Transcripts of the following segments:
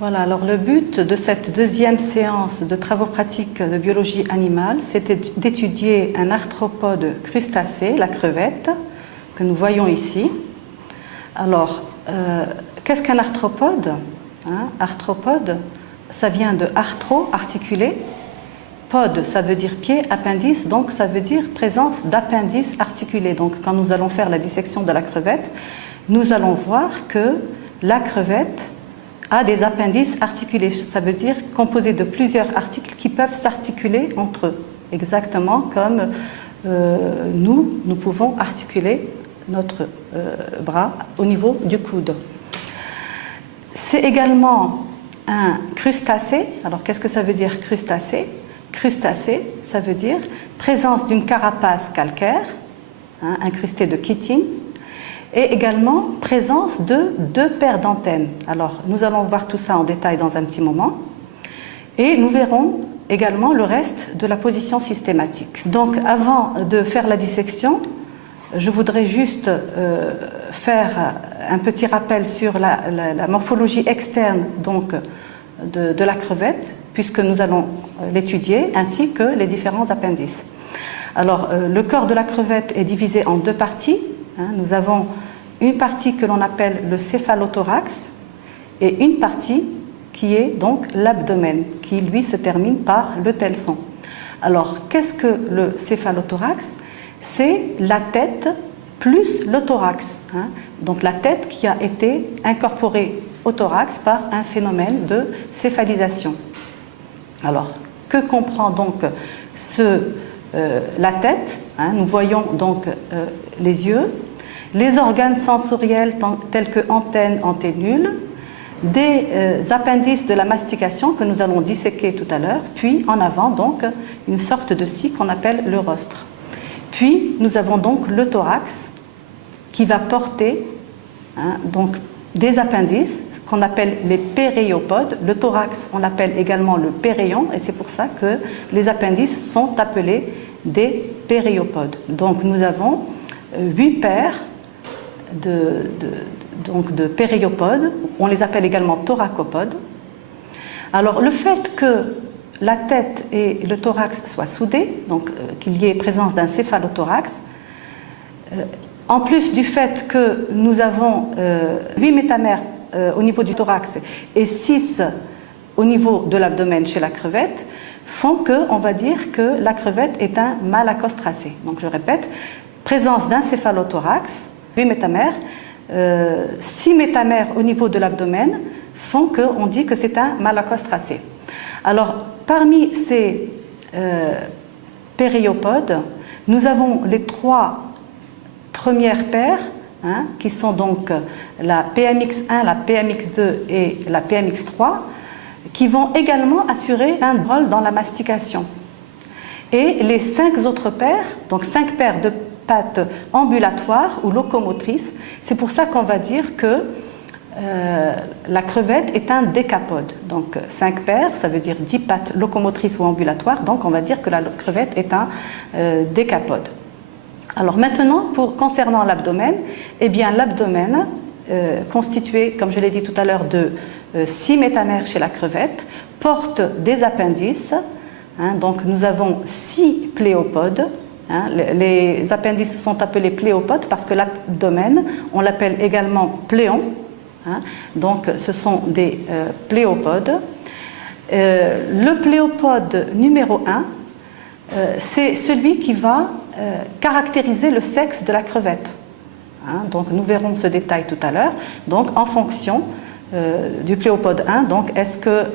Voilà, alors le but de cette deuxième séance de travaux pratiques de biologie animale, c'était d'étudier un arthropode crustacé, la crevette, que nous voyons ici. Alors, qu'est-ce qu'un arthropode? Arthropode, ça vient de arthro, articulé. Pod, ça veut dire pied, appendice, donc ça veut dire présence d'appendices articulés. Donc quand nous allons faire la dissection de la crevette, nous allons voir que la crevette a des appendices articulés. Ça veut dire composé de plusieurs articles qui peuvent s'articuler entre eux, exactement comme nous pouvons articuler notre bras au niveau du coude. C'est également un crustacé. Alors qu'est-ce que ça veut dire crustacé? Crustacé, ça veut dire présence d'une carapace calcaire, incrustée de chitine, et également présence de 2 paires d'antennes. Alors, nous allons voir tout ça en détail dans un petit moment. Et nous verrons également le reste de la position systématique. Donc, avant de faire la dissection, je voudrais juste faire un petit rappel sur la morphologie externe donc, de la crevette, puisque nous allons l'étudier, ainsi que les différents appendices. Alors, le corps de la crevette est divisé en 2 parties. Nous avons une partie que l'on appelle le céphalothorax et une partie qui est donc l'abdomen, qui lui se termine par le telson. Alors, qu'est-ce que le céphalothorax? C'est la tête plus le thorax. Donc, la tête qui a été incorporée au thorax par un phénomène de céphalisation. Alors, que comprend donc la tête? Nous voyons donc les yeux, les organes sensoriels tels que antennes, anténules, des appendices de la mastication que nous allons disséquer tout à l'heure, puis en avant donc une sorte de scie qu'on appelle le rostre. Puis nous avons donc le thorax qui va porter donc des appendices qu'on appelle les péréiopodes. Le thorax, on l'appelle également le péréon, et c'est pour ça que les appendices sont appelés des péréiopodes. Donc nous avons 8 paires de péréiopodes, on les appelle également thoracopodes. Alors le fait que la tête et le thorax soient soudés, donc qu'il y ait présence d'un céphalothorax, en plus du fait que nous avons 8 métamères au niveau du thorax et 6 au niveau de l'abdomen chez la crevette, font qu'on va dire que la crevette est un malacostracé. Donc je répète, présence d'un céphalothorax, 8 métamères, 6 métamères au niveau de l'abdomen font qu'on dit que c'est un malacostracé. Alors parmi ces péréiopodes, nous avons les 3 premières paires, qui sont donc la PMX1, la PMX2 et la PMX3, qui vont également assurer un rôle dans la mastication. Et les 5 autres paires, donc 5 paires de pattes ambulatoires ou locomotrices, c'est pour ça qu'on va dire que la crevette est un décapode. Donc 5 paires, ça veut dire 10 pattes locomotrices ou ambulatoires, donc on va dire que la crevette est un décapode. Alors maintenant, concernant l'abdomen, eh bien l'abdomen, constitué, comme je l'ai dit tout à l'heure, de 6 métamères chez la crevette, porte des appendices. Donc nous avons 6 pléopodes. Les appendices sont appelés pléopodes parce que l'abdomen, on l'appelle également pléon. Donc ce sont des pléopodes. Le pléopode numéro 1, c'est celui qui va caractériser le sexe de la crevette. Donc nous verrons ce détail tout à l'heure. Donc en fonction du pléopode 1, donc est-ce que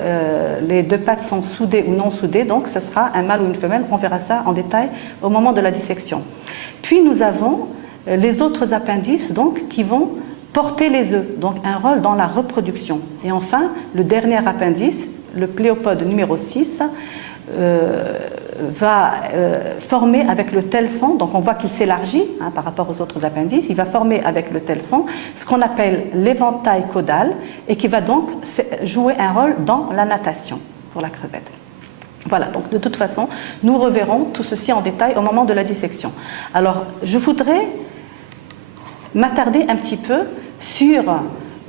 les 2 pattes sont soudées ou non soudées, donc ce sera un mâle ou une femelle, on verra ça en détail au moment de la dissection. Puis nous avons les autres appendices donc, qui vont porter les œufs, donc un rôle dans la reproduction. Et enfin, le dernier appendice, le pléopode numéro 6, va former avec le telson, donc on voit qu'il s'élargit par rapport aux autres appendices, il va former avec le telson ce qu'on appelle l'éventail caudal et qui va donc jouer un rôle dans la natation pour la crevette. Voilà, donc de toute façon, nous reverrons tout ceci en détail au moment de la dissection. Alors, je voudrais m'attarder un petit peu sur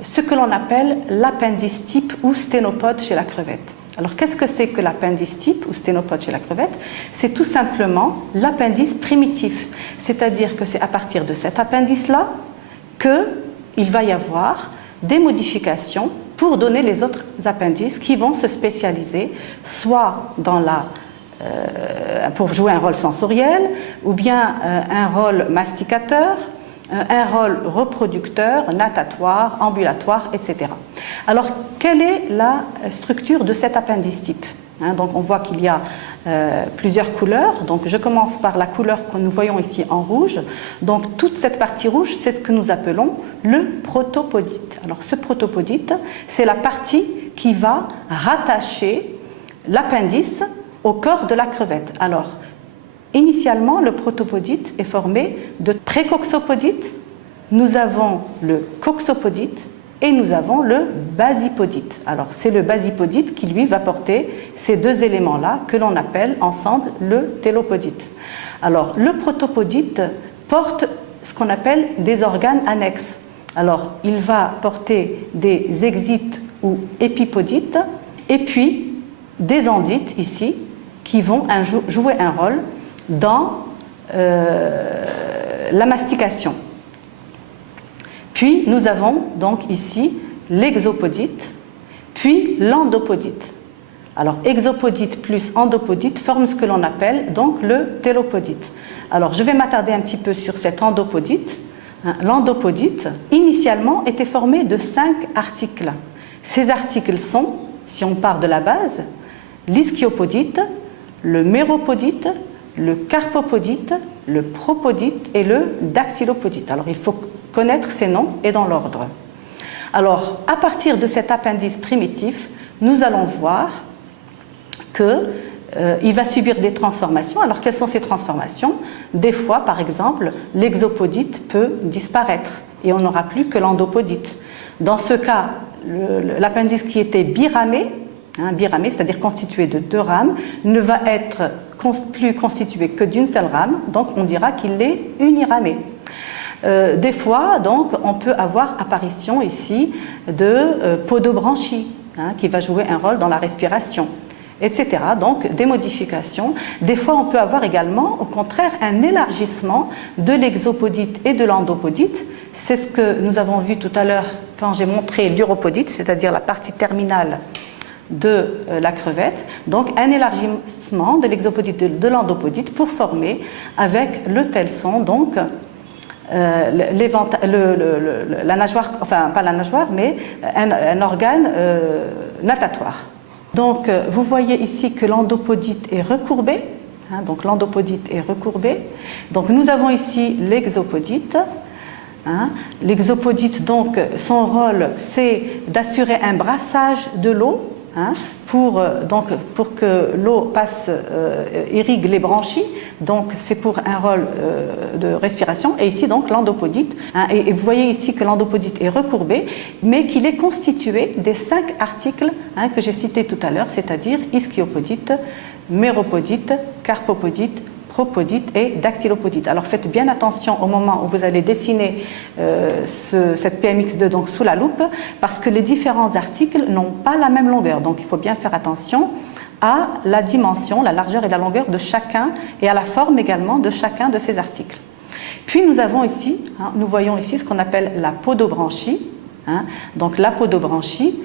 ce que l'on appelle l'appendice type ou sténopode chez la crevette. Alors, qu'est-ce que c'est que l'appendice type ou sténopode chez la crevette? C'est tout simplement l'appendice primitif. C'est-à-dire que c'est à partir de cet appendice-là qu'il va y avoir des modifications pour donner les autres appendices qui vont se spécialiser soit dans pour jouer un rôle sensoriel, ou bien un rôle masticateur, un rôle reproducteur, natatoire, ambulatoire, etc. Alors, quelle est la structure de cet appendice type? Donc, on voit qu'il y a plusieurs couleurs. Donc, je commence par la couleur que nous voyons ici en rouge. Donc, toute cette partie rouge, c'est ce que nous appelons le protopodite. Alors, ce protopodite, c'est la partie qui va rattacher l'appendice au corps de la crevette. Alors, initialement, le protopodite est formé de précoxopodite, nous avons le coxopodite et nous avons le basipodite. Alors, c'est le basipodite qui, lui, va porter ces deux éléments-là que l'on appelle ensemble le télopodite. Alors, le protopodite porte ce qu'on appelle des organes annexes. Alors, il va porter des excites ou épipodites et puis des endites, ici, qui vont jouer un rôle dans la mastication. Puis nous avons donc ici l'exopodite, puis l'endopodite. Alors exopodite plus endopodite forment ce que l'on appelle donc le télopodite. Alors je vais m'attarder un petit peu sur cet endopodite. L'endopodite, initialement, était formé de 5 articles. Ces articles sont, si on part de la base, l'ischyopodite, le méropodite, le carpopodite, le propodite et le dactylopodite. Alors il faut connaître ces noms et dans l'ordre. Alors à partir de cet appendice primitif, nous allons voir qu'il va subir des transformations. Alors quelles sont ces transformations? Des fois, par exemple, l'exopodite peut disparaître et on n'aura plus que l'endopodite. Dans ce cas, l'appendice qui était biramé, c'est-à-dire constitué de 2 rames, ne va être plus constitué que d'une seule rame, donc on dira qu'il est uniramé. Des fois, donc, on peut avoir apparition ici de podobranchie, qui va jouer un rôle dans la respiration, etc. Donc, des modifications. Des fois, on peut avoir également, au contraire, un élargissement de l'exopodite et de l'endopodite. C'est ce que nous avons vu tout à l'heure quand j'ai montré l'uropodite, c'est-à-dire la partie terminale de la crevette, donc un élargissement de l'exopodite et de l'endopodite pour former avec le telson, donc la nageoire, enfin pas la nageoire, mais un organe natatoire. Donc vous voyez ici que l'endopodite est recourbé, donc l'endopodite est recourbé. Donc nous avons ici l'exopodite. L'exopodite, donc, son rôle, c'est d'assurer un brassage de l'eau, pour que l'eau passe, irrigue les branchies. Donc c'est pour un rôle de respiration. Et ici donc l'endopodite, et vous voyez ici que l'endopodite est recourbé, mais qu'il est constitué des 5 articles que j'ai cités tout à l'heure, c'est-à-dire ischiopodite, méropodite, carpopodite, propodite et dactylopodite. Alors faites bien attention au moment où vous allez dessiner cette PMX2 donc sous la loupe, parce que les différents articles n'ont pas la même longueur. Donc il faut bien faire attention à la dimension, la largeur et la longueur de chacun, et à la forme également de chacun de ces articles. Puis nous avons ici, nous voyons ici ce qu'on appelle la podobranchie, donc la podobranchie,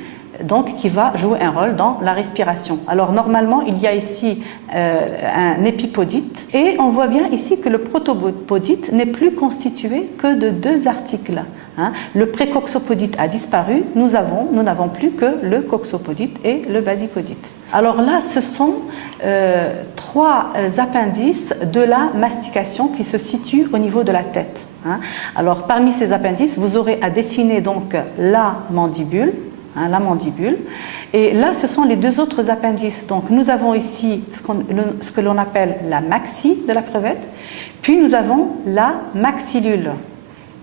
donc qui va jouer un rôle dans la respiration. Alors normalement, il y a ici un épipodite, et on voit bien ici que le protopodite n'est plus constitué que de 2 articles. Le précoxopodite a disparu, nous n'avons plus que le coxopodite et le basipodite. Alors là, ce sont 3 appendices de la mastication qui se situent au niveau de la tête. Alors parmi ces appendices, vous aurez à dessiner donc la mandibule, et là ce sont les 2 autres appendices. Donc nous avons ici ce que l'on appelle la maxille de la crevette, puis nous avons la maxillule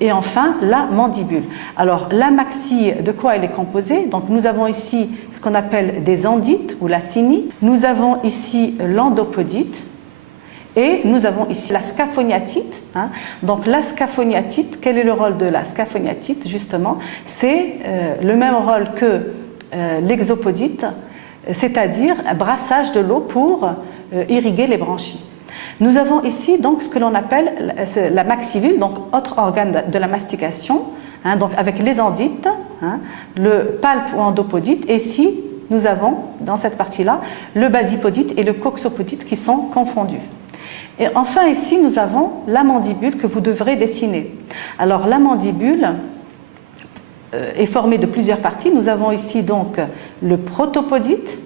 et enfin la mandibule. Alors la maxille, de quoi elle est composée? Donc nous avons ici ce qu'on appelle des endites ou la cinie, nous avons ici l'endopodite, Et nous avons ici la scaphoniatite. Donc la scaphoniatite, quel est le rôle de la scaphoniatite justement? C'est le même rôle que l'exopodite, c'est-à-dire un brassage de l'eau pour irriguer les branchies. Nous avons ici donc ce que l'on appelle la maxillule, donc autre organe de la mastication, donc avec les endites, le palpe ou endopodite, et ici nous avons dans cette partie-là le basipodite et le coxopodite qui sont confondus. Et enfin ici nous avons la mandibule que vous devrez dessiner. Alors la mandibule est formée de plusieurs parties. Nous avons ici donc le protopodite,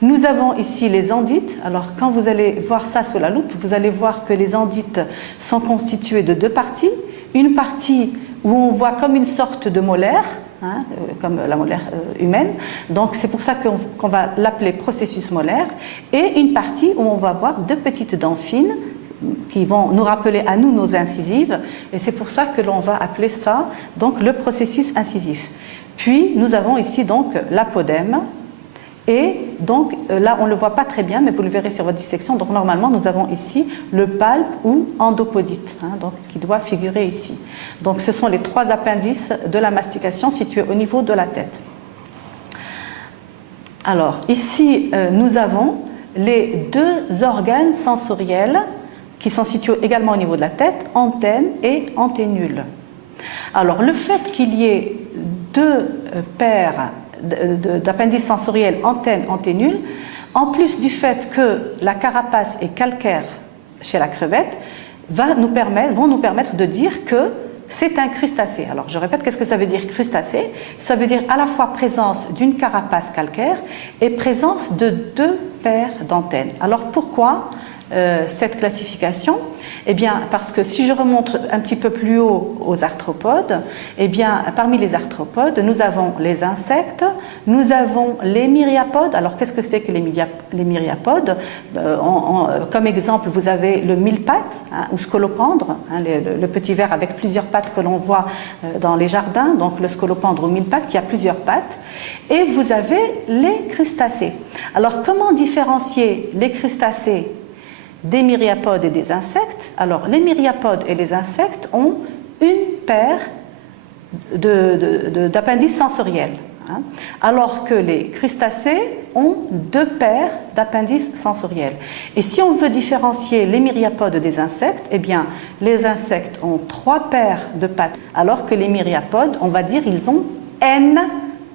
nous avons ici les endites. Alors quand vous allez voir ça sous la loupe, vous allez voir que les endites sont constituées de deux parties. Une partie où on voit comme une sorte de molaire, comme la molaire humaine, donc c'est pour ça qu'on va l'appeler processus molaire, et une partie où on va voir deux petites dents fines qui vont nous rappeler à nous nos incisives, et c'est pour ça que l'on va appeler ça donc le processus incisif. Puis nous avons ici donc l'apodème, et donc là on ne le voit pas très bien, mais vous le verrez sur votre dissection. Donc normalement nous avons ici le palpe ou endopodite, donc qui doit figurer ici. Donc ce sont les trois appendices de la mastication situés au niveau de la tête. Alors ici nous avons les deux organes sensoriels qui sont situés également au niveau de la tête, antenne et anténule. Alors le fait qu'il y ait deux paires d'appendices sensoriels antenne, anténule, en plus du fait que la carapace est calcaire chez la crevette, vont nous permettre de dire que c'est un crustacé. Alors je répète, qu'est-ce que ça veut dire crustacé? Ça veut dire à la fois présence d'une carapace calcaire et présence de deux paires d'antennes. Alors pourquoi cette classification? Eh bien, parce que si je remonte un petit peu plus haut aux arthropodes, eh bien, parmi les arthropodes, nous avons les insectes, nous avons les myriapodes. Alors, qu'est-ce que c'est que les myriapodes? Comme exemple, vous avez le mille-pattes, ou scolopendre, le petit ver avec plusieurs pattes que l'on voit dans les jardins, donc le scolopendre ou mille-pattes qui a plusieurs pattes. Et vous avez les crustacés. Alors, comment différencier les crustacés des myriapodes et des insectes? Alors, les myriapodes et les insectes ont une paire d'appendices sensoriels, alors que les crustacés ont deux paires d'appendices sensoriels. Et si on veut différencier les myriapodes des insectes, eh bien, les insectes ont trois paires de pattes, alors que les myriapodes, on va dire, ils ont N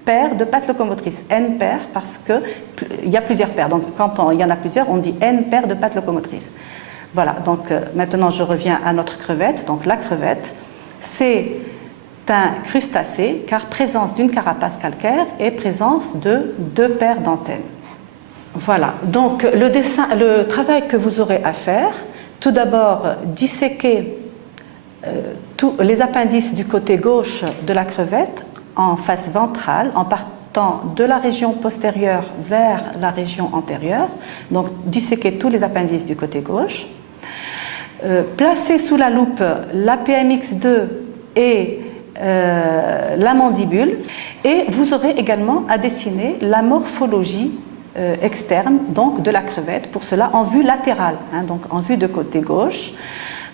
paires de pattes locomotrices. N paires parce qu'il y a plusieurs paires. Donc quand il y en a plusieurs, on dit N paires de pattes locomotrices. Voilà, donc maintenant je reviens à notre crevette. Donc la crevette, c'est un crustacé car présence d'une carapace calcaire et présence de deux paires d'antennes. Voilà, donc le travail que vous aurez à faire, tout d'abord disséquer tous les appendices du côté gauche de la crevette en face ventrale, en partant de la région postérieure vers la région antérieure, donc disséquer tous les appendices du côté gauche, placer sous la loupe la PMX2 et la mandibule, et vous aurez également à dessiner la morphologie externe donc de la crevette, pour cela en vue latérale, donc en vue de côté gauche,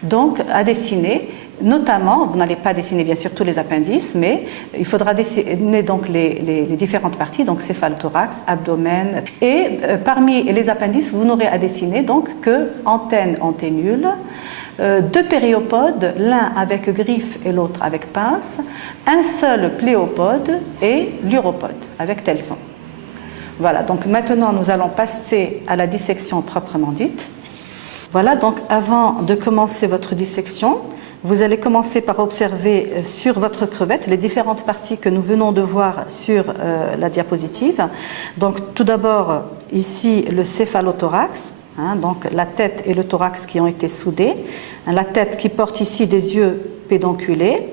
donc à dessiner. Notamment, vous n'allez pas dessiner bien sûr tous les appendices, mais il faudra dessiner donc les différentes parties, donc céphalothorax, abdomen, et parmi les appendices, vous n'aurez à dessiner donc que antenne, anténule, deux périopodes, l'un avec griffe et l'autre avec pince, un seul pléopode et l'uropode avec telson. Voilà, donc maintenant nous allons passer à la dissection proprement dite. Voilà, donc avant de commencer votre dissection, vous allez commencer par observer sur votre crevette les différentes parties que nous venons de voir sur la diapositive. Donc tout d'abord ici le céphalothorax, donc la tête et le thorax qui ont été soudés, la tête qui porte ici des yeux pédonculés,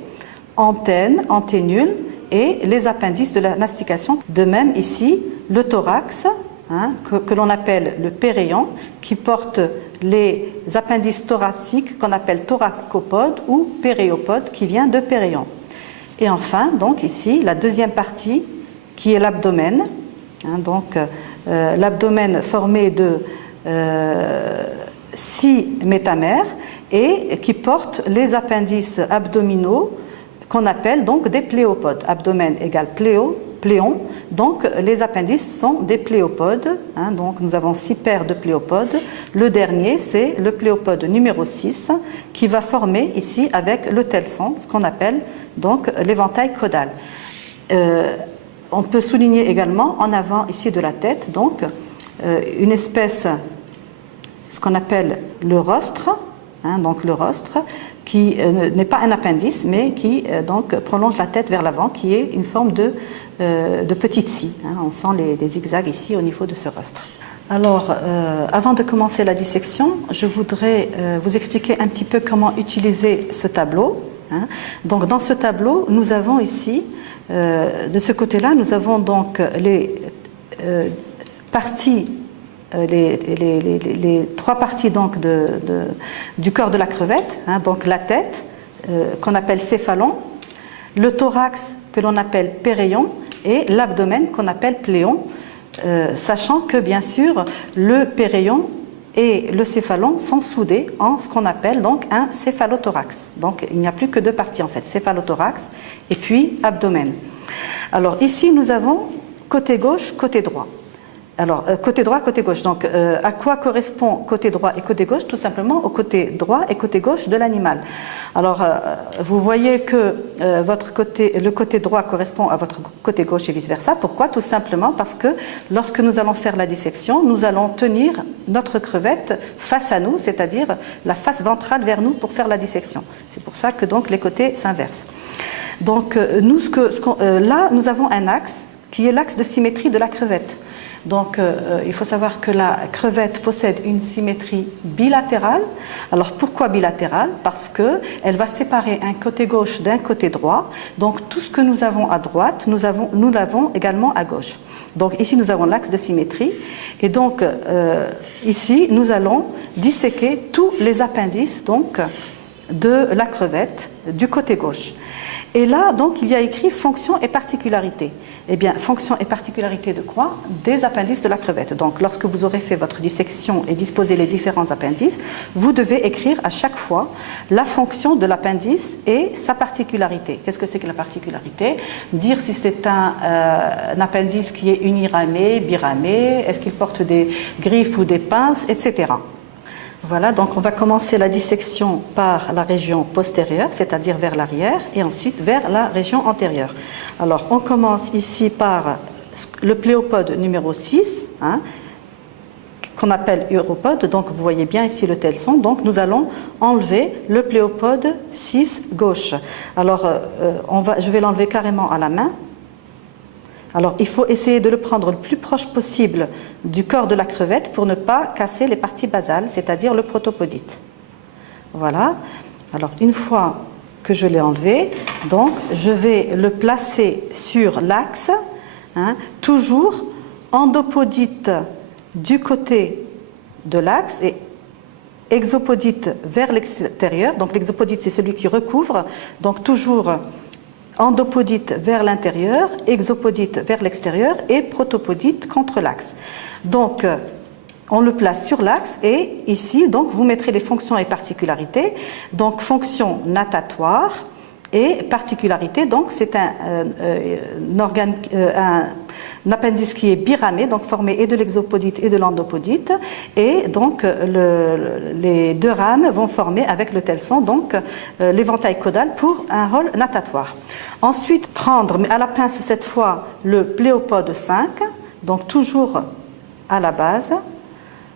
antenne, anténule et les appendices de la mastication. De même ici le thorax, que l'on appelle le péréon, qui porte les appendices thoraciques qu'on appelle thoracopode ou péréopode, qui vient de péréon. Et enfin, donc ici, la deuxième partie, qui est l'abdomen, donc l'abdomen formé de 6 métamères et qui portent les appendices abdominaux qu'on appelle donc des pléopodes. Abdomen égale pléon, donc les appendices sont des pléopodes, hein, donc nous avons 6 paires de pléopodes. Le dernier, c'est le pléopode numéro 6 qui va former ici avec le telson, ce qu'on appelle donc l'éventail caudal. On peut souligner également en avant ici de la tête donc une espèce, ce qu'on appelle le rostre, hein, donc le rostre, qui n'est pas un appendice, mais qui donc prolonge la tête vers l'avant, qui est une forme de petite scie. Hein, on sent les zigzags ici au niveau de ce rostre. Alors, avant de commencer la dissection, je voudrais vous expliquer un petit peu comment utiliser ce tableau. Hein. Donc, dans ce tableau, nous avons ici, de ce côté-là, nous avons donc les parties, les 3 parties donc du corps de la crevette, hein, donc la tête qu'on appelle céphalon, le thorax que l'on appelle péréon et l'abdomen qu'on appelle pléon, sachant que bien sûr le péréon et le céphalon sont soudés en ce qu'on appelle donc un céphalothorax. Donc il n'y a plus que 2 parties en fait, céphalothorax et puis abdomen. Alors ici nous avons côté gauche, côté droit. Alors, côté droit, côté gauche. Donc, à quoi correspond côté droit et côté gauche? Tout simplement au côté droit et côté gauche de l'animal. Alors, vous voyez que le côté droit correspond à votre côté gauche et vice-versa. Pourquoi? Tout simplement parce que lorsque nous allons faire la dissection, nous allons tenir notre crevette face à nous, c'est-à-dire la face ventrale vers nous pour faire la dissection. C'est pour ça que donc les côtés s'inversent. Donc, là, nous avons un axe qui est l'axe de symétrie de la crevette. Donc, il faut savoir que la crevette possède une symétrie bilatérale. Alors, pourquoi bilatérale? Parce qu'elle va séparer un côté gauche d'un côté droit. Donc, tout ce que nous avons à droite, nous l'avons également à gauche. Donc, ici, nous avons l'axe de symétrie. Et donc, ici, nous allons disséquer tous les appendices donc, de la crevette du côté gauche. Et là, donc, il y a écrit fonction et particularité. Eh bien, fonction et particularité de quoi? Des appendices de la crevette. Donc, lorsque vous aurez fait votre dissection et disposé les différents appendices, vous devez écrire à chaque fois la fonction de l'appendice et sa particularité. Qu'est-ce que c'est que la particularité? Dire si c'est un appendice qui est uniramé, biramé, est-ce qu'il porte des griffes ou des pinces, etc. Voilà, donc on va commencer la dissection par la région postérieure, c'est-à-dire vers l'arrière, et ensuite vers la région antérieure. Alors, on commence ici par le pléopode numéro 6, hein, qu'on appelle uropode. Donc, vous voyez bien ici le telson. Donc, nous allons enlever le pléopode 6 gauche. Alors, je vais l'enlever carrément à la main. Alors, il faut essayer de le prendre le plus proche possible du corps de la crevette pour ne pas casser les parties basales, c'est-à-dire le protopodite. Voilà. Alors, une fois que je l'ai enlevé, donc, je vais le placer sur l'axe, hein, toujours endopodite du côté de l'axe et exopodite vers l'extérieur. Donc, l'exopodite, c'est celui qui recouvre, donc toujours endopodite vers l'intérieur, exopodite vers l'extérieur et protopodite contre l'axe. Donc, on le place sur l'axe et ici, donc, vous mettrez les fonctions et particularités. Donc, fonction natatoire et particularité, donc, c'est un appendice qui est biramé, donc formé et de l'exopodite et de l'endopodite. Et donc, les 2 rames vont former avec le telson, donc, l'éventail caudal pour un rôle natatoire. Ensuite, prendre, mais à la pince cette fois, le pléopode 5, donc toujours à la base.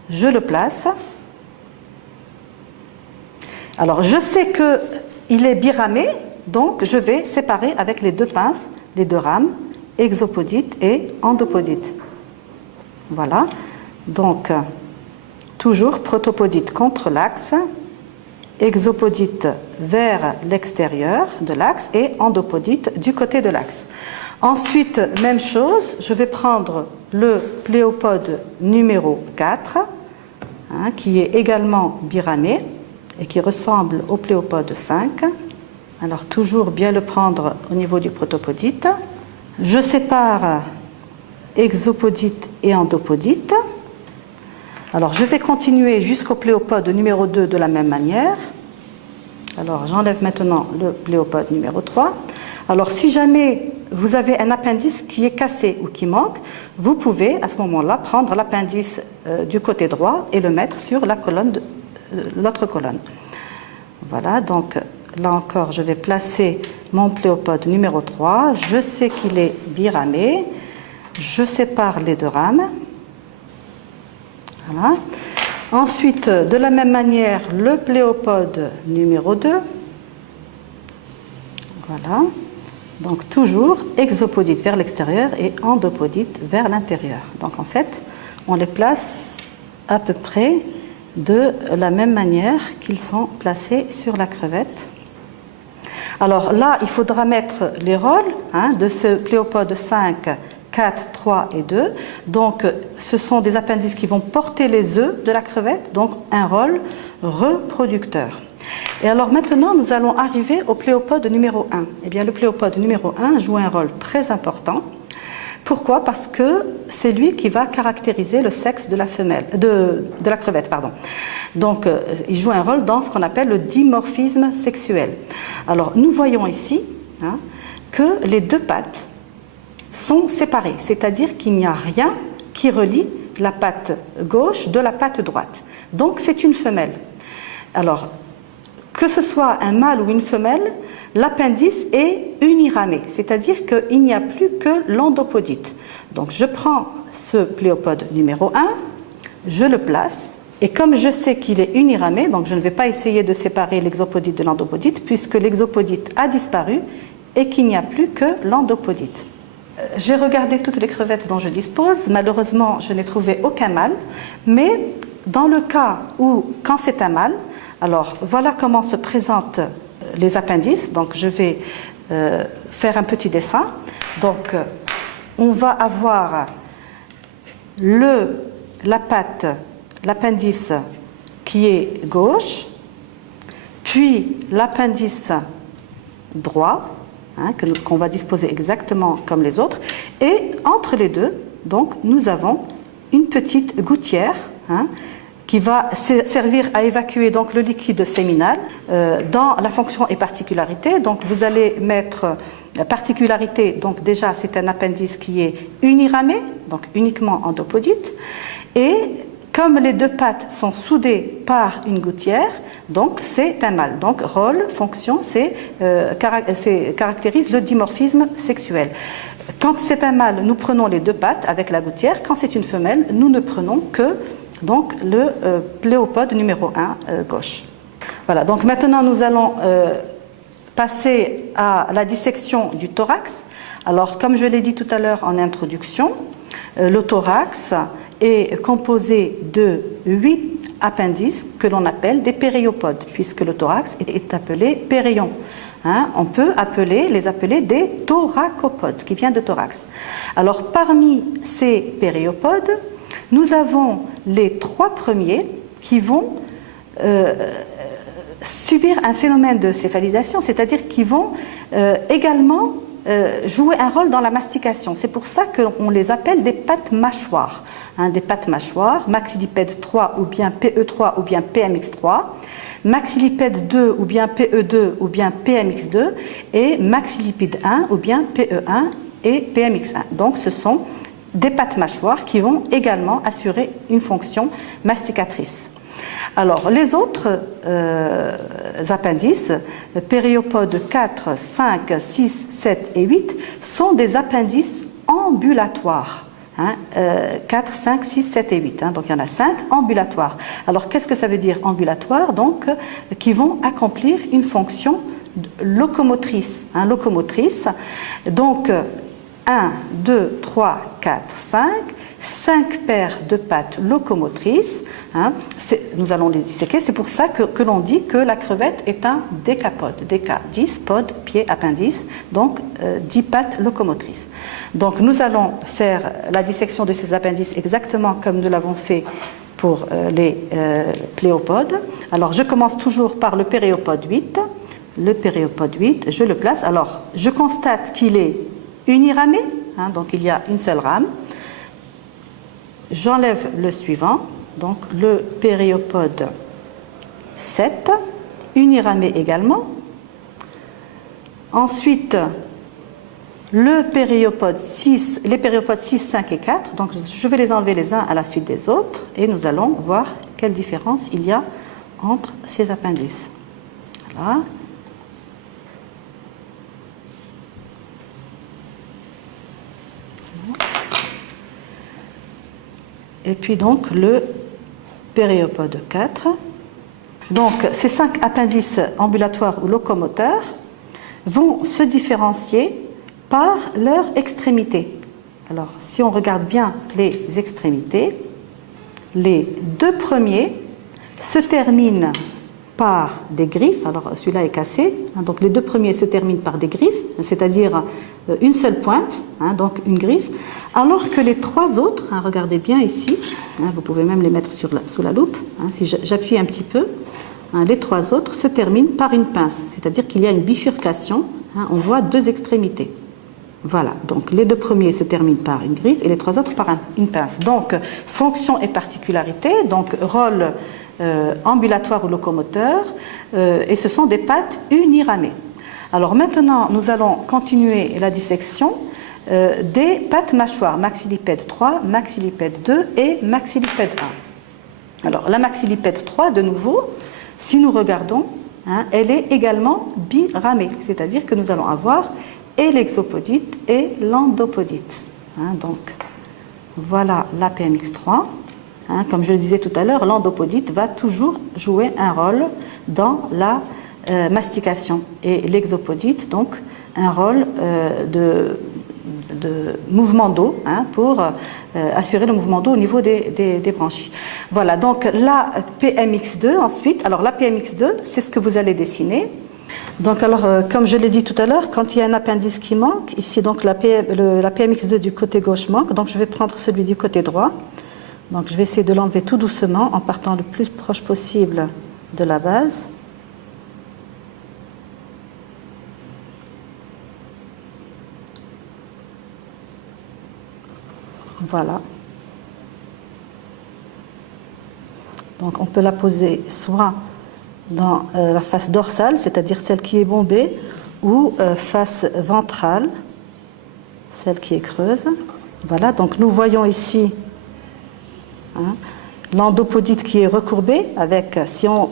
Je le place. Alors, je sais qu'il est biramé, donc je vais séparer avec les 2 pinces, les 2 rames, exopodite et endopodite. Voilà. Donc, toujours protopodite contre l'axe, exopodite vers l'extérieur de l'axe et endopodite du côté de l'axe. Ensuite, même chose, je vais prendre le pléopode numéro 4, hein, qui est également biramé et qui ressemble au pléopode 5. Alors, toujours bien le prendre au niveau du protopodite. Je sépare exopodite et endopodite. Alors, je vais continuer jusqu'au pléopode numéro 2 de la même manière. Alors, j'enlève maintenant le pléopode numéro 3. Alors, si jamais vous avez un appendice qui est cassé ou qui manque, vous pouvez à ce moment-là prendre l'appendice du côté droit et le mettre sur la colonne l'autre colonne. Voilà, donc là encore, je vais placer mon pléopode numéro 3. Je sais qu'il est biramé. Je sépare les deux rames. Voilà. Ensuite, de la même manière, le pléopode numéro 2. Voilà. Donc toujours exopodite vers l'extérieur et endopodite vers l'intérieur. Donc en fait, on les place à peu près de la même manière qu'ils sont placés sur la crevette. Alors là, il faudra mettre les rôles de ce pléopode 5, 4, 3 et 2. Donc ce sont des appendices qui vont porter les œufs de la crevette, donc un rôle reproducteur. Et alors maintenant, nous allons arriver au pléopode numéro 1. Eh bien, le pléopode numéro 1 joue un rôle très important. Pourquoi? Parce que c'est lui qui va caractériser le sexe de la femelle, de la crevette, pardon. Donc, il joue un rôle dans ce qu'on appelle le dimorphisme sexuel. Alors, nous voyons ici que les deux pattes sont séparées, c'est-à-dire qu'il n'y a rien qui relie la patte gauche de la patte droite. Donc, c'est une femelle. Alors, que ce soit un mâle ou une femelle, l'appendice est uniramé, c'est-à-dire qu'il n'y a plus que l'endopodite. Donc je prends ce pléopode numéro 1, je le place, et comme je sais qu'il est uniramé, donc je ne vais pas essayer de séparer l'exopodite de l'endopodite, puisque l'exopodite a disparu et qu'il n'y a plus que l'endopodite. J'ai regardé toutes les crevettes dont je dispose, malheureusement je n'ai trouvé aucun mâle, mais dans le cas où, quand c'est un mâle, alors voilà comment se présentent les appendices. Donc je vais faire un petit dessin. Donc on va avoir la patte, l'appendice qui est gauche, puis l'appendice droit, qu'on va disposer exactement comme les autres, et entre les deux, donc nous avons une petite gouttière qui va servir à évacuer donc le liquide séminal dans la fonction et particularité. Donc vous allez mettre la particularité, donc déjà c'est un appendice qui est uniramé, donc uniquement endopodite, et comme les deux pattes sont soudées par une gouttière, donc c'est un mâle. Donc rôle, fonction, caractérise le dimorphisme sexuel. Quand c'est un mâle, nous prenons les deux pattes avec la gouttière. Quand c'est une femelle, nous ne prenons que donc le pléopode numéro 1 gauche. Voilà, donc maintenant nous allons passer à la dissection du thorax. Alors comme je l'ai dit tout à l'heure en introduction, le thorax est composé de 8 appendices que l'on appelle des périopodes, puisque le thorax est appelé péréon. On peut les appeler des thoracopodes, qui viennent de thorax. Alors parmi ces périopodes, nous avons les 3 premiers qui vont subir un phénomène de céphalisation, c'est-à-dire qui vont également jouer un rôle dans la mastication. C'est pour ça qu'on les appelle des pattes mâchoires. Des pattes mâchoires, maxillipède 3 ou bien PE3 ou bien PMX3, maxillipède 2 ou bien PE2 ou bien PMX2 et maxillipède 1 ou bien PE1 et PMX1. Donc ce sont des pattes mâchoires qui vont également assurer une fonction masticatrice. Alors, les autres appendices, périopodes 4, 5, 6, 7 et 8, sont des appendices ambulatoires. 4, 5, 6, 7 et 8. Donc, il y en a 5 ambulatoires. Alors, qu'est-ce que ça veut dire ambulatoire? Donc, qui vont accomplir une fonction locomotrice. Donc, 1, 2, 3, 4, 5 paires de pattes locomotrices. Nous allons les disséquer. C'est pour ça que l'on dit que la crevette est un décapode. Déca, 10, pod, pied, appendice, donc 10 pattes locomotrices. Donc nous allons faire la dissection de ces appendices exactement comme nous l'avons fait pour les pléopodes. Alors je commence toujours par le périopode 8. Le périopode 8, je le place. Alors je constate qu'il est uniramé, donc il y a une seule rame. J'enlève le suivant, donc le périopode 7, uniramé également. Ensuite, le périopode 6, les périopodes 6, 5 et 4, donc je vais les enlever les uns à la suite des autres et nous allons voir quelle différence il y a entre ces appendices. Voilà. Et puis donc le périopode 4. Donc ces 5 appendices ambulatoires ou locomoteurs vont se différencier par leur extrémité. Alors, si on regarde bien les extrémités, les deux premiers se terminent par des griffes. Alors, celui-là est cassé. Donc, les deux premiers se terminent par des griffes, c'est-à-dire une seule pointe, donc une griffe. Alors que les 3 autres, regardez bien ici, vous pouvez même les mettre sous la loupe, si j'appuie un petit peu, les 3 autres se terminent par une pince, c'est-à-dire qu'il y a une bifurcation, on voit 2 extrémités. Voilà, donc les 2 premiers se terminent par une griffe et les 3 autres par une pince. Donc, fonction et particularité, donc rôle ambulatoire ou locomoteur, et ce sont des pattes uniramées. Alors maintenant, nous allons continuer la dissection des pattes mâchoires, maxillipède 3, maxillipède 2 et maxillipède 1. Alors, la maxillipède 3, de nouveau, si nous regardons, elle est également biramée, c'est-à-dire que nous allons avoir et l'exopodite et l'endopodite. Donc, voilà la PMX3. Comme je le disais tout à l'heure, l'endopodite va toujours jouer un rôle dans la mastication et l'exopodite, donc, un rôle de mouvement d'eau pour assurer le mouvement d'eau au niveau des branchies. Voilà, donc la PMX2 ensuite. Alors la PMX2, c'est ce que vous allez dessiner. Donc alors, comme je l'ai dit tout à l'heure, quand il y a un appendice qui manque, ici donc la PMX2 du côté gauche manque, donc je vais prendre celui du côté droit. Donc je vais essayer de l'enlever tout doucement en partant le plus proche possible de la base. Voilà. Donc on peut la poser soit dans la face dorsale, c'est-à-dire celle qui est bombée, ou face ventrale, celle qui est creuse. Voilà, donc nous voyons ici l'endopodite qui est recourbée, avec, si on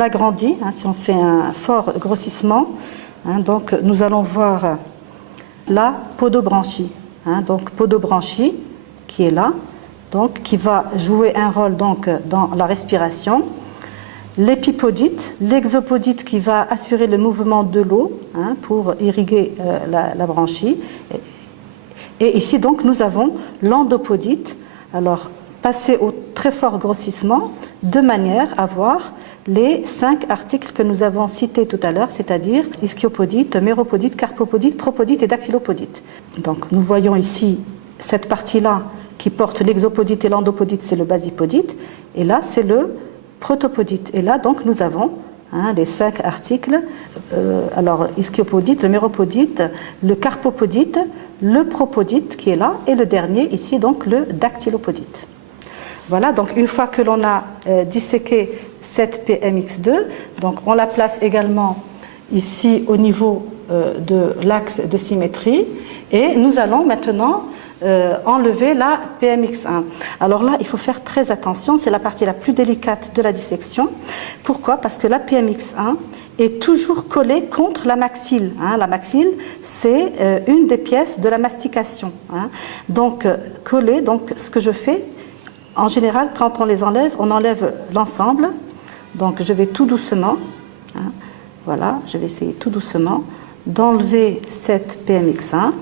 agrandit, si on fait un fort grossissement, donc nous allons voir la podobranchie. Donc podobranchie qui est là, donc qui va jouer un rôle donc dans la respiration. L'épipodite, l'exopodite qui va assurer le mouvement de l'eau pour irriguer la branchie. Et ici donc nous avons l'endopodite, alors passé au très fort grossissement, de manière à voir les 5 articles que nous avons cités tout à l'heure, c'est-à-dire ischiopodite, méropodite, carpopodite, propodite et dactylopodite. Donc nous voyons ici cette partie-là qui porte l'exopodite et l'endopodite, c'est le basipodite, et là c'est le protopodite. Et là donc nous avons les 5 articles, alors ischiopodite, le méropodite, le carpopodite, le propodite qui est là, et le dernier ici donc le dactylopodite. Voilà, donc une fois que l'on a disséqué cette PMX2, donc on la place également ici au niveau de l'axe de symétrie, et nous allons maintenant enlever la PMX1. Alors là, il faut faire très attention, c'est la partie la plus délicate de la dissection. Pourquoi? Parce que la PMX1 est toujours collée contre la maxille. La maxille, c'est une des pièces de la mastication. Donc, collée, donc ce que je fais, en général, quand on les enlève, on enlève l'ensemble. Donc, je vais tout doucement, voilà, je vais essayer tout doucement d'enlever cette PMX1.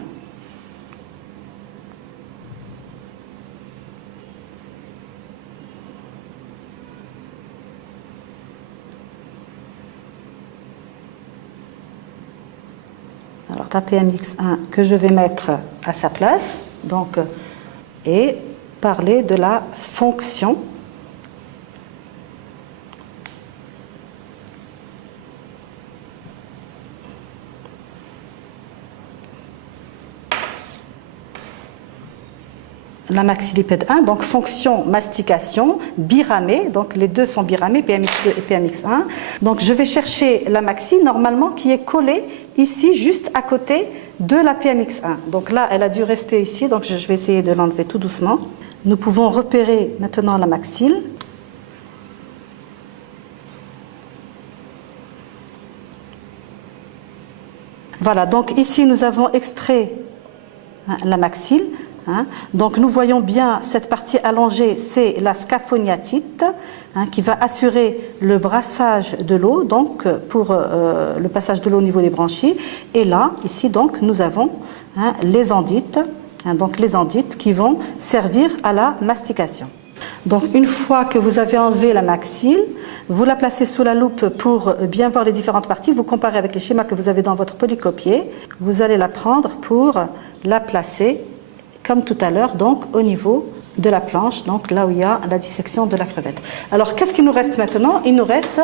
Alors, la PMX1 que je vais mettre à sa place, donc, et parler de la fonction la maxillipède 1, donc fonction mastication biramée, donc les deux sont biramés, PMX2 et PMX1. Donc je vais chercher la maxille normalement qui est collée ici juste à côté de la PMX1. Donc là elle a dû rester ici, donc je vais essayer de l'enlever tout doucement. Nous pouvons repérer maintenant la maxille. Voilà, donc ici nous avons extrait la maxille. Donc nous voyons bien cette partie allongée, c'est la scaphoniatite qui va assurer le brassage de l'eau, donc pour le passage de l'eau au niveau des branchies. Et là, ici donc, nous avons les endites, donc les endites qui vont servir à la mastication. Donc une fois que vous avez enlevé la maxille, vous la placez sous la loupe pour bien voir les différentes parties. Vous comparez avec les schémas que vous avez dans votre polycopier. Vous allez la prendre pour la placer comme tout à l'heure, donc au niveau de la planche, donc là où il y a la dissection de la crevette. Alors qu'est-ce qu'il nous reste maintenant? Il nous reste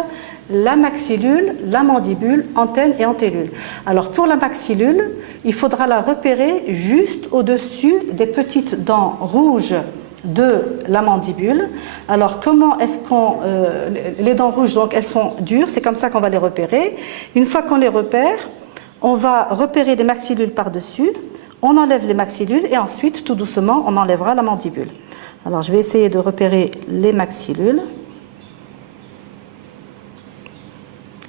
la maxillule, la mandibule, antenne et antellule. Alors pour la maxillule, il faudra la repérer juste au-dessus des petites dents rouges de la mandibule. Alors comment est-ce qu'on... les dents rouges, donc elles sont dures, c'est comme ça qu'on va les repérer. Une fois qu'on les repère, on va repérer des maxillules par-dessus. On enlève les maxillules et ensuite, tout doucement, on enlèvera la mandibule. Alors, je vais essayer de repérer les maxillules.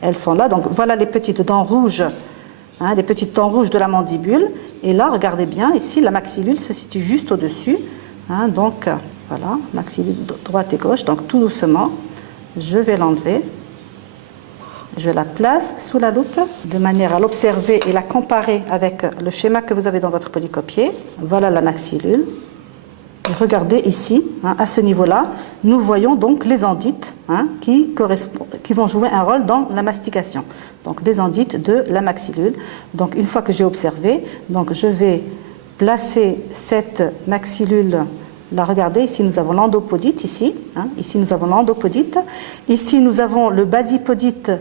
Elles sont là. Donc, voilà les petites dents rouges, les petites dents rouges de la mandibule. Et là, regardez bien, ici, la maxillule se situe juste au-dessus. Donc, voilà, maxillule droite et gauche. Donc, tout doucement, je vais l'enlever. Je la place sous la loupe de manière à l'observer et la comparer avec le schéma que vous avez dans votre polycopier. Voilà la maxillule. Et regardez ici, à ce niveau-là, nous voyons donc les endites qui vont jouer un rôle dans la mastication. Donc les endites de la maxillule. Donc une fois que j'ai observé, donc je vais placer cette maxillule. Là, regardez, ici nous avons l'endopodite, ici nous avons l'endopodite, ici nous avons le basipodite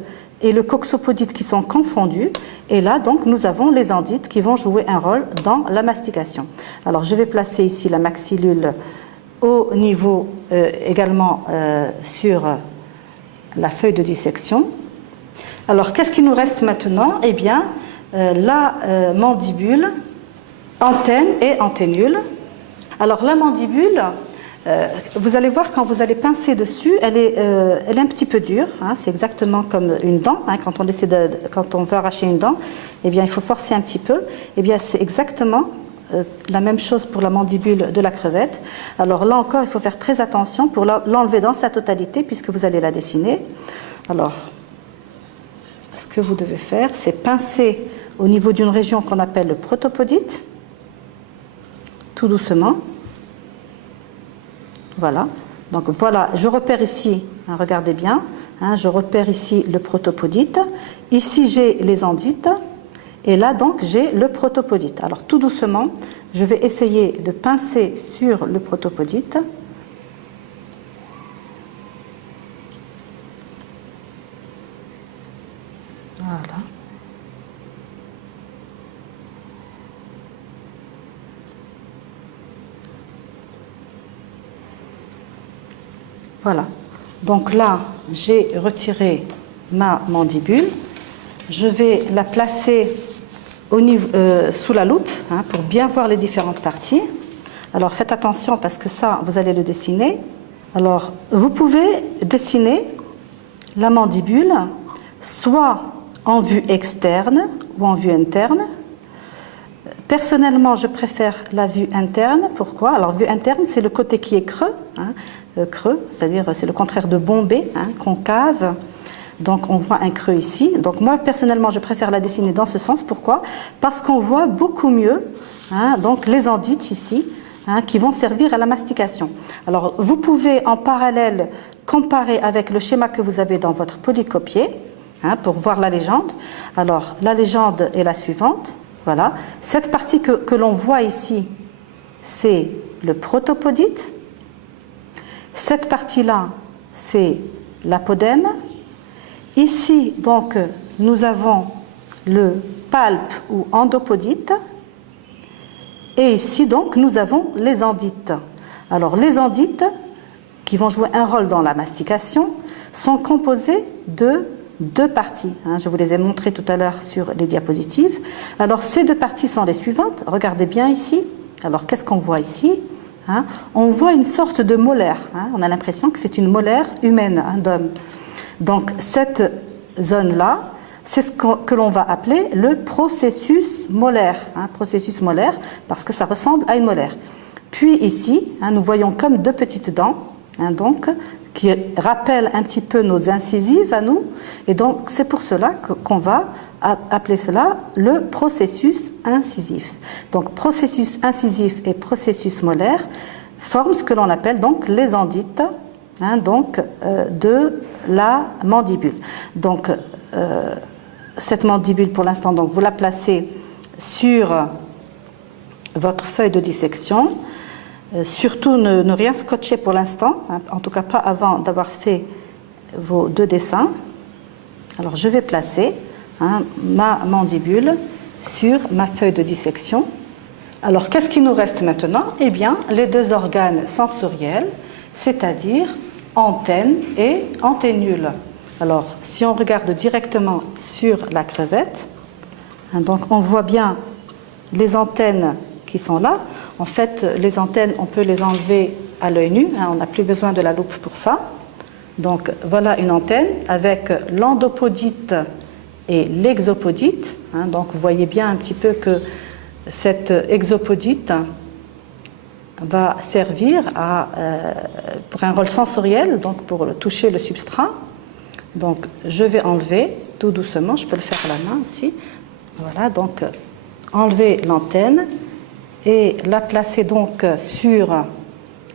et le coxopodite qui sont confondus, et là donc nous avons les endites qui vont jouer un rôle dans la mastication. Alors je vais placer ici la maxillule au niveau également sur la feuille de dissection. Alors qu'est-ce qui nous reste maintenant? Eh bien la mandibule, antenne et antennule. Alors la mandibule, vous allez voir quand vous allez pincer dessus, elle est un petit peu dure. C'est exactement comme une dent. Quand on veut arracher une dent, eh bien il faut forcer un petit peu. Eh bien c'est exactement la même chose pour la mandibule de la crevette. Alors là encore, il faut faire très attention pour l'enlever dans sa totalité puisque vous allez la dessiner. Alors, ce que vous devez faire, c'est pincer au niveau d'une région qu'on appelle le protopodite. Tout doucement. Voilà. Donc voilà, je repère ici, regardez bien, je repère ici le protopodite. Ici, j'ai les endites. Et là, donc, j'ai le protopodite. Alors, tout doucement, je vais essayer de pincer sur le protopodite. Voilà. Voilà. Donc là, j'ai retiré ma mandibule. Je vais la placer au niveau, sous la loupe pour bien voir les différentes parties. Alors faites attention parce que ça, vous allez le dessiner. Alors, vous pouvez dessiner la mandibule soit en vue externe ou en vue interne. Personnellement, je préfère la vue interne. Pourquoi? Alors, vue interne, c'est le côté qui est creux, creux, c'est-à-dire c'est le contraire de bombé, concave. Donc, on voit un creux ici. Donc, moi, personnellement, je préfère la dessiner dans ce sens. Pourquoi? Parce qu'on voit beaucoup mieux donc les endites ici, qui vont servir à la mastication. Alors, vous pouvez en parallèle comparer avec le schéma que vous avez dans votre polycopier pour voir la légende. Alors, la légende est la suivante. Voilà. Cette partie que l'on voit ici, c'est le protopodite. Cette partie-là, c'est l'apodème. Ici, donc, nous avons le palpe ou endopodite. Et ici, donc, nous avons les endites. Alors, les endites, qui vont jouer un rôle dans la mastication, sont composées de deux parties. Je vous les ai montrées tout à l'heure sur les diapositives. Alors, ces deux parties sont les suivantes. Regardez bien ici. Alors, qu'est-ce qu'on voit ici? On voit une sorte de molaire. On a l'impression que c'est une molaire humaine, d'homme. Donc, cette zone-là, c'est ce que l'on va appeler le processus molaire. Processus molaire, parce que ça ressemble à une molaire. Puis ici, nous voyons comme deux petites dents, donc, qui rappellent un petit peu nos incisives à nous. Et donc, c'est pour cela qu'on va appeler cela le processus incisif. Donc, processus incisif et processus molaire forment ce que l'on appelle donc les endites, de la mandibule. Donc, cette mandibule, pour l'instant, donc, vous la placez sur votre feuille de dissection. Surtout, ne rien scotcher pour l'instant, en tout cas pas avant d'avoir fait vos deux dessins. Alors, je vais placer ma mandibule sur ma feuille de dissection. Alors, qu'est-ce qui nous reste maintenant? Eh bien, les deux organes sensoriels, c'est-à-dire antenne et anténule. Alors, si on regarde directement sur la crevette, donc on voit bien les antennes qui sont là. En fait, les antennes, on peut les enlever à l'œil nu, on n'a plus besoin de la loupe pour ça. Donc, voilà une antenne avec l'endopodite et l'exopodite. Donc, vous voyez bien un petit peu que cette exopodite va servir pour un rôle sensoriel, donc pour toucher le substrat. Donc, je vais enlever tout doucement, je peux le faire à la main aussi. Voilà, donc, enlever l'antenne et la placer donc sur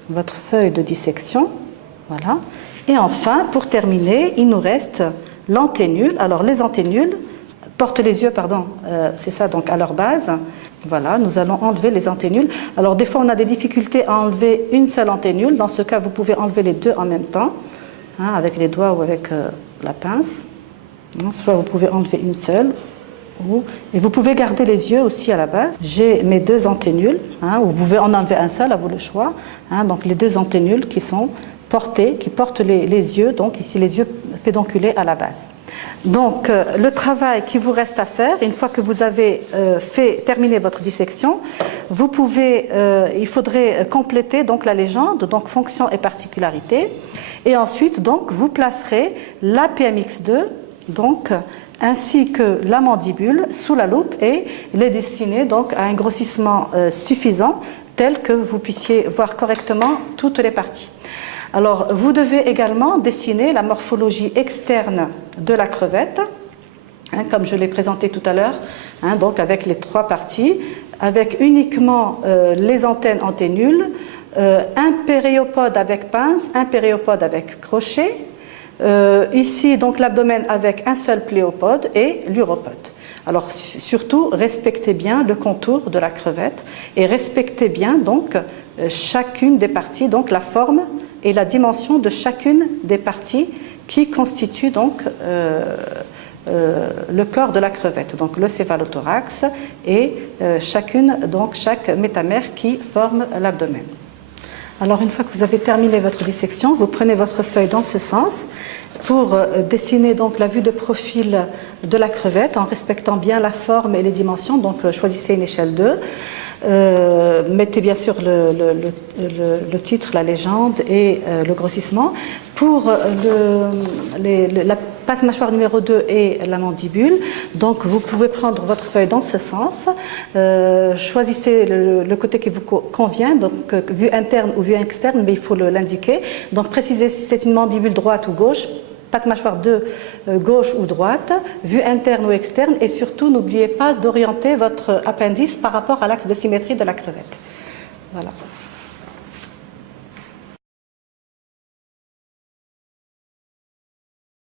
votre feuille de dissection. Voilà. Et enfin, pour terminer, il nous reste l'anténule. Alors, les anténules portent les yeux, c'est ça, donc à leur base. Voilà, nous allons enlever les anténules. Alors, des fois, on a des difficultés à enlever une seule anténule. Dans ce cas, vous pouvez enlever les deux en même temps, avec les doigts ou avec la pince. Soit vous pouvez enlever une seule, et vous pouvez garder les yeux aussi à la base. J'ai mes deux anténules, vous pouvez en enlever un seul, à vous le choix. Donc, les deux anténules qui sont portées, qui portent les yeux, donc ici les yeux pédonculés à la base. Donc, le travail qui vous reste à faire, une fois que vous avez terminé votre dissection, il faudrait compléter donc la légende, donc fonction et particularité, et ensuite donc vous placerez la PMX2, donc ainsi que la mandibule sous la loupe et les dessiner donc à un grossissement suffisant, tel que vous puissiez voir correctement toutes les parties. Alors, vous devez également dessiner la morphologie externe de la crevette, comme je l'ai présenté tout à l'heure, donc avec les trois parties, avec uniquement les antennes anténules, un péréopode avec pince, un péréopode avec crochet, ici donc l'abdomen avec un seul pléopode et l'uropode. Alors surtout respectez bien le contour de la crevette et respectez bien donc chacune des parties, donc la forme et la dimension de chacune des parties qui constituent donc le corps de la crevette, donc le céphalothorax et chaque métamère qui forme l'abdomen. Alors, une fois que vous avez terminé votre dissection, vous prenez votre feuille dans ce sens pour dessiner donc la vue de profil de la crevette en respectant bien la forme et les dimensions. Donc, choisissez une échelle 2. Mettez bien sûr le titre, la légende et le grossissement. Pour la patte mâchoire numéro 2 et la mandibule, donc vous pouvez prendre votre feuille dans ce sens. Choisissez le côté qui vous convient, donc vue interne ou vue externe, mais il faut l'indiquer. Donc précisez si c'est une mandibule droite ou gauche, patte mâchoire 2 gauche ou droite, vue interne ou externe, et surtout n'oubliez pas d'orienter votre appendice par rapport à l'axe de symétrie de la crevette. Voilà.